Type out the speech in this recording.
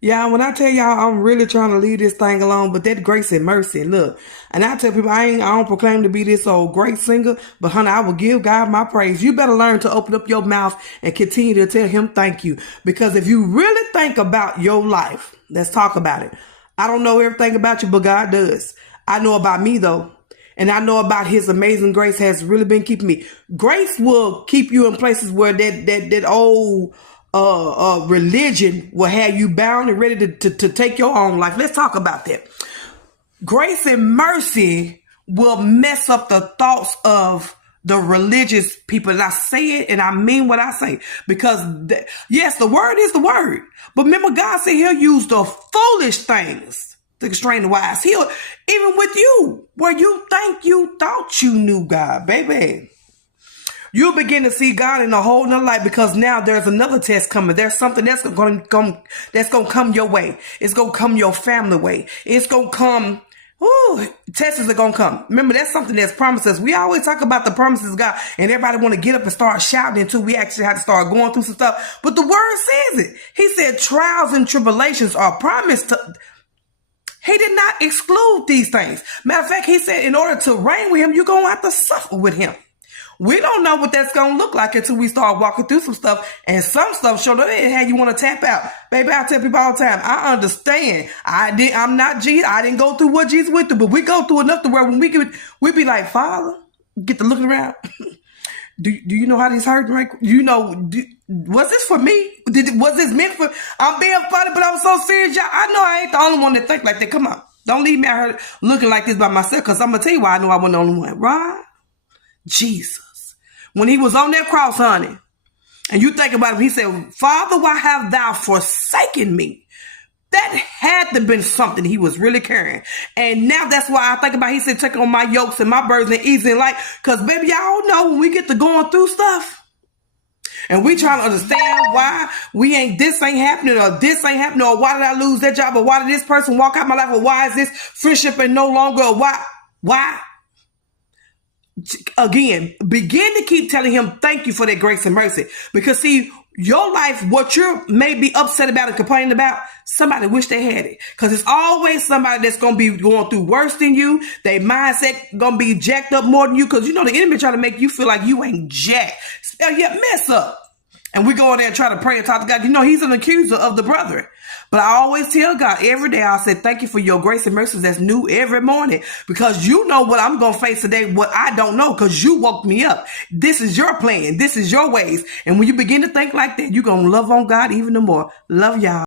Yeah, when I tell y'all I'm really trying to leave this thing alone, but that grace and mercy, look. And I tell people I don't proclaim to be this old great singer, but honey, I will give God my praise. You better learn to open up your mouth and continue to tell him thank you. Because if you really think about your life, let's talk about it. I don't know everything about you, but God does. I know about me though. And I know about his amazing grace has really been keeping me. Grace will keep you in places where that old religion will have you bound and ready to take your own life. Let's talk about that. Grace and mercy will mess up the thoughts of the religious people. And I say it and I mean what I say. Because, yes, the word is the word. But remember, God said he'll use the foolish things to constrain the wise. He'll, even with you, where you think you thought you knew God, baby. You'll begin to see God in a whole nother light because now there's another test coming. There's something that's going to come your way. It's going to come your family way. It's going to come. Tests are going to come. Remember, that's something that's promises. We always talk about the promises of God and everybody want to get up and start shouting until we actually have to start going through some stuff. But the word says it. He said trials and tribulations are promised to. He did not exclude these things. Matter of fact, he said in order to reign with him, you're going to have to suffer with him. We don't know what that's going to look like until we start walking through some stuff. And some stuff showed up and had you want to tap out. Baby, I tell people all the time, I understand. I'm not Jesus. I didn't go through what Jesus went through, but we go through enough to where when we be like, Father, get to looking around. Do you know how this hurt? Right? You know, was this for me? Was this meant for? I'm being funny, but I'm so serious, y'all. I know I ain't the only one that think like that. Come on. Don't leave me out here looking like this by myself, because I'm going to tell you why I know I wasn't the only one. Right? Jesus. When he was on that cross, honey, and you think about it, he said, Father, why have thou forsaken me? That had to have been something he was really carrying. And now that's why I think about, he said, take on my yokes and my burdens and easy and light. Because baby, y'all know when we get to going through stuff and we trying to understand why this ain't happening or this ain't happening, or why did I lose that job, or why did this person walk out my life, or why is this friendship and no longer, or why? Again, begin to keep telling him thank you for that grace and mercy. Because see, your life, what you're maybe upset about and complaining about, somebody wish they had it. Because it's always somebody that's going to be going through worse than you. Their mindset going to be jacked up more than you. Because you know the enemy trying to make you feel like you ain't jacked. Yet mess up. And we go in there and try to pray and talk to God. You know, he's an accuser of the brethren. But I always tell God every day, I say, thank you for your grace and mercy that's new every morning. Because you know what I'm going to face today, what I don't know, because you woke me up. This is your plan. This is your ways. And when you begin to think like that, you're going to love on God even the more. Love y'all.